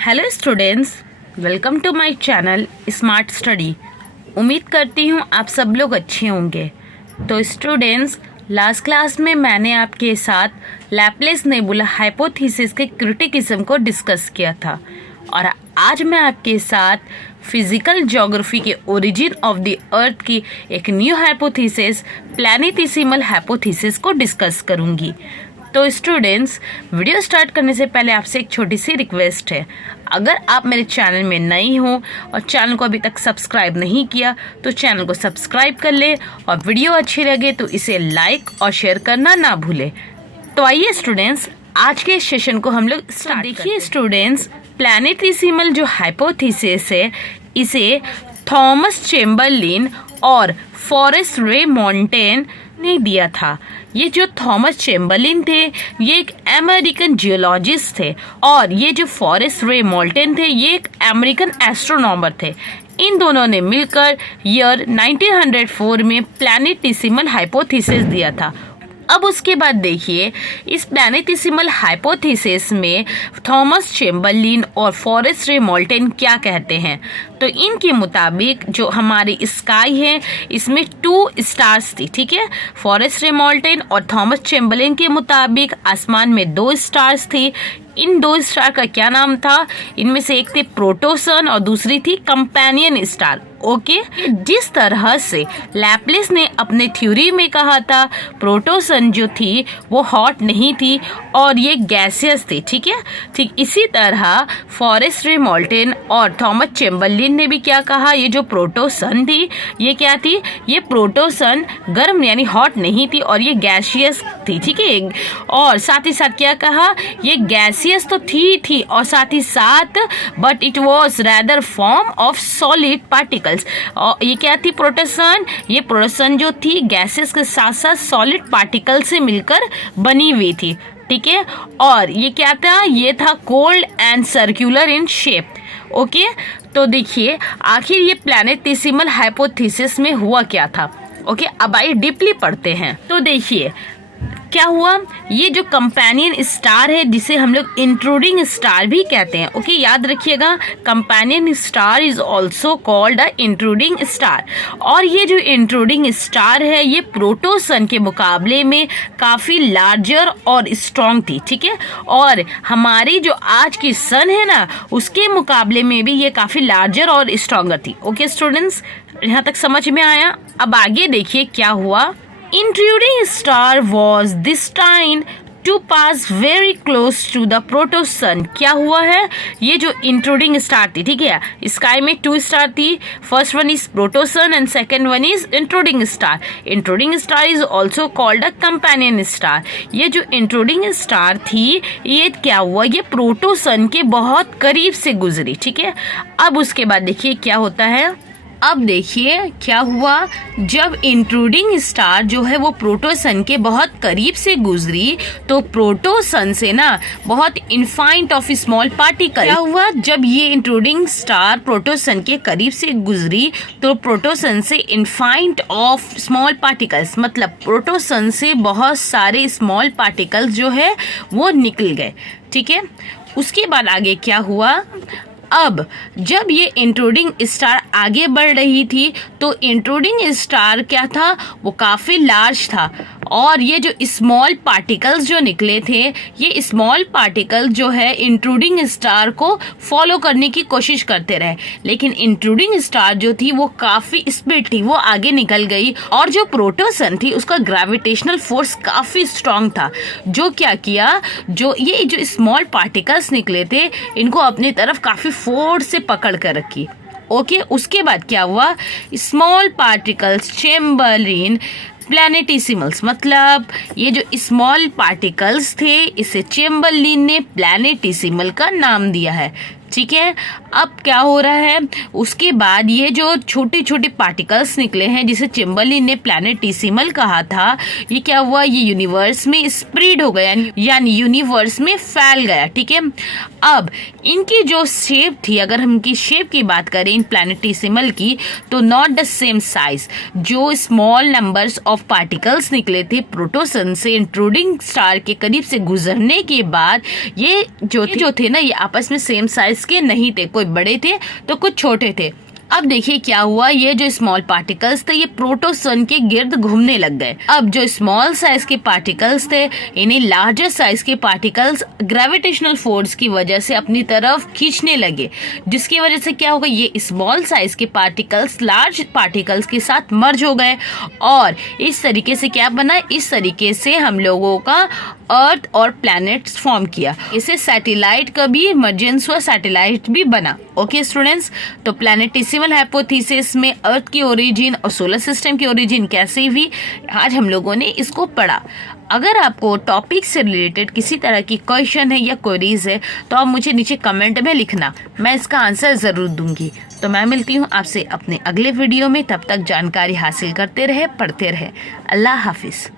Hello students, welcome to my channel smart study. उम्मीद करती हूँ आप सब लोग अच्छे होंगे। तो स्टूडेंट्स, लास्ट क्लास में मैंने आपके साथ लैपलेस नेबुला हाइपोथेसिस के क्रिटिसिज्म को डिस्कस किया था और आज मैं आपके साथ फिजिकल ज्योग्राफी के ओरिजिन ऑफ द अर्थ की एक न्यू हाइपोथेसिस प्लैनेटेसिमल हाइपोथेसिस को डिस्कस करूँगी। तो स्टूडेंट्स, वीडियो स्टार्ट करने से पहले आपसे एक छोटी सी रिक्वेस्ट है। अगर आप मेरे चैनल में नई हो और चैनल को अभी तक सब्सक्राइब नहीं किया तो चैनल को सब्सक्राइब कर ले और वीडियो अच्छी लगे तो इसे लाइक और शेयर करना ना भूले। तो आइए स्टूडेंट्स, आज के सेशन को हम लोग स्टार्ट देखिए। स्टूडेंट्स, प्लैनेटेसिमल जो हाइपोथेसिस है इसे थॉमस चैम्बरलिन और फॉरेस्ट रे मॉन्टेन ने दिया था। ये जो थॉमस चैम्बरलिन थे ये एक अमेरिकन जियोलॉजिस्ट थे और ये जो फॉरेस्ट रे मॉन्टेन थे ये एक अमेरिकन एस्ट्रोनॉमर थे। इन दोनों ने मिलकर ईयर 1904 में प्लैनेटेसिमल हाइपोथेसिस दिया था। अब उसके बाद देखिए, इस प्लैनेटेसिमल हाइपोथेसिस में थॉमस चैम्बरलिन और फॉरेस्ट रे मॉन्टेन क्या कहते हैं। तो इनके मुताबिक जो हमारी स्काई है इसमें 2 स्टार्स थी, ठीक है। फॉरेस्ट रे मॉन्टेन और थॉमस चैम्बरलिन के मुताबिक आसमान में 2 स्टार्स थी। इन 2 स्टार का क्या नाम था? इनमें से एक थी प्रोटोसन और दूसरी थी कंपेनियन स्टार। ओके, जिस तरह से लैपलेस ने अपने थ्योरी में कहा था प्रोटोसन जो थी वो हॉट नहीं थी और ये गैसियस थी, ठीक है। ठीक इसी तरह फॉरेस्ट रे मॉन्टेन और थॉमस चैम्बरलिन ने भी क्या कहा, ये जो प्रोटोसन थी ये क्या थी, ये प्रोटोसन गर्म यानी हॉट नहीं थी और ये गैसियस थी, ठीक है। और साथ ही साथ क्या कहा, ये गैसियस तो थी और साथ ही साथ but it was rather form of solid particle. और ये क्या थी प्रोटोसन, ये प्रोटोसन जो थी गैसेस के साथ साथ सॉलिड पार्टिकल से मिलकर बनी हुई थी, ठीक है। और ये क्या था, ये था cold and circular in shape. Okay, तो देखिए आखिर ये प्लैनेटेसिमल हाइपोथेसिस में हुआ क्या था। ओके, अब आइए डीपली पढ़ते हैं। तो देखिए क्या हुआ, ये जो कंपेनियन स्टार है जिसे हम लोग इंट्रूडिंग स्टार भी कहते हैं। ओके, याद रखिएगा, companion star is also called a intruding star. और ये जो इंट्रूडिंग स्टार है ये प्रोटोसन के मुकाबले में काफ़ी लार्जर और स्ट्रॉन्ग थी, ठीक है। और हमारी जो आज की सन है ना उसके मुकाबले में भी ये काफ़ी लार्जर और स्ट्रॉन्गर थी। ओके स्टूडेंट्स, यहाँ तक समझ में आया। अब आगे देखिए क्या हुआ। Intruding star was destined to pass very close to the protosun। क्या हुआ है, ये जो इंट्रूडिंग स्टार थी, ठीक है, स्काई में 2 स्टार थी। First one is protosun and second one is intruding star. Intruding star is also called a companion star. ये जो इंट्रूडिंग स्टार थी ये क्या हुआ, ये प्रोटोसन के बहुत करीब से गुजरी, ठीक है। अब उसके बाद देखिए क्या होता है। अब देखिए क्या हुआ, जब इंट्रूडिंग स्टार जो है वो प्रोटोसन के बहुत करीब से गुजरी तो प्रोटोसन से ना बहुत इनफाइंट ऑफ स्मॉल पार्टिकल क्या हुआ, जब ये इंट्रूडिंग स्टार प्रोटोसन के करीब से गुजरी तो प्रोटोसन से इनफाइंट ऑफ स्मॉल पार्टिकल्स, मतलब प्रोटोसन से बहुत सारे स्मॉल पार्टिकल्स जो है वो निकल गए, ठीक है। उसके बाद आगे क्या हुआ, अब जब ये इंट्रूडिंग स्टार आगे बढ़ रही थी तो इंट्रूडिंग स्टार क्या था, वो काफ़ी लार्ज था और ये जो स्मॉल पार्टिकल्स जो निकले थे ये स्मॉल पार्टिकल जो है इंट्रूडिंग स्टार को फॉलो करने की कोशिश करते रहे, लेकिन इंट्रूडिंग स्टार जो थी वो काफ़ी स्पीड थी, वो आगे निकल गई। और जो प्रोटोसन थी उसका ग्रेविटेशनल फोर्स काफ़ी स्ट्रांग था, जो क्या किया, जो ये जो स्मॉल पार्टिकल्स निकले थे इनको अपनी तरफ काफ़ी फोर्स से पकड़ कर रखी। ओके, उसके बाद क्या हुआ, स्मॉल पार्टिकल्स चैम्बरलिन प्लैनेटेसिमल्स, मतलब ये जो स्मॉल पार्टिकल्स थे इसे चैम्बरलिन ने प्लैनेटेसिमल का नाम दिया है, ठीक है। अब क्या हो रहा है, उसके बाद ये जो छोटे छोटे पार्टिकल्स निकले हैं जिसे चैम्बरलिन ने प्लैनेटेसिमल कहा था, ये क्या हुआ, ये यूनिवर्स में स्प्रेड हो गया यानी यूनिवर्स में फैल गया, ठीक है। अब इनकी जो शेप थी, अगर हम इनकी शेप की बात करें इन प्लैनेटेसिमल की, तो नॉट द सेम साइज। जो स्मॉल नंबर्स ऑफ पार्टिकल्स निकले थे प्रोटोसन से इंट्रूडिंग स्टार के करीब से गुजरने के बाद ये जो थे ना ये आपस में सेम साइज इसके नहीं थे, कोई बड़े थे तो कुछ छोटे थे। अब देखिए क्या हुआ, ये जो स्मॉल पार्टिकल्स थे ये प्रोटोसन के गिर्द घूमने लग गए। अब जो स्मॉल साइज के पार्टिकल्स थे इन्हें लार्जर साइज के पार्टिकल्स ग्रेविटेशनल फोर्स की वजह से अपनी तरफ खींचने लगे, जिसकी वजह से क्या होगा, ये स्मॉल साइज के पार्टिकल्स लार्ज पार्टिकल्स के साथ मर्ज हो गए और इस तरीके से क्या बना, इस तरीके से हम लोगों का अर्थ और प्लैनेट्स फॉर्म किया। इसे सैटेलाइट का भी इमर्जेंस हुआ, सैटेलाइट भी बना। ओके स्टूडेंट्स, तो प्लैनेटिसिमल हाइपोथेसिस में अर्थ की ओरिजिन और सोलर सिस्टम की ओरिजिन कैसे हुई, आज हम लोगों ने इसको पढ़ा। अगर आपको टॉपिक से रिलेटेड किसी तरह की क्वेश्चन है या क्वेरीज है तो आप मुझे नीचे कमेंट में लिखना, मैं इसका आंसर ज़रूर दूंगी। तो मैं मिलती हूँ आपसे अपने अगले वीडियो में, तब तक जानकारी हासिल करते रहे, पढ़ते रहे। अल्लाह हाफिज़।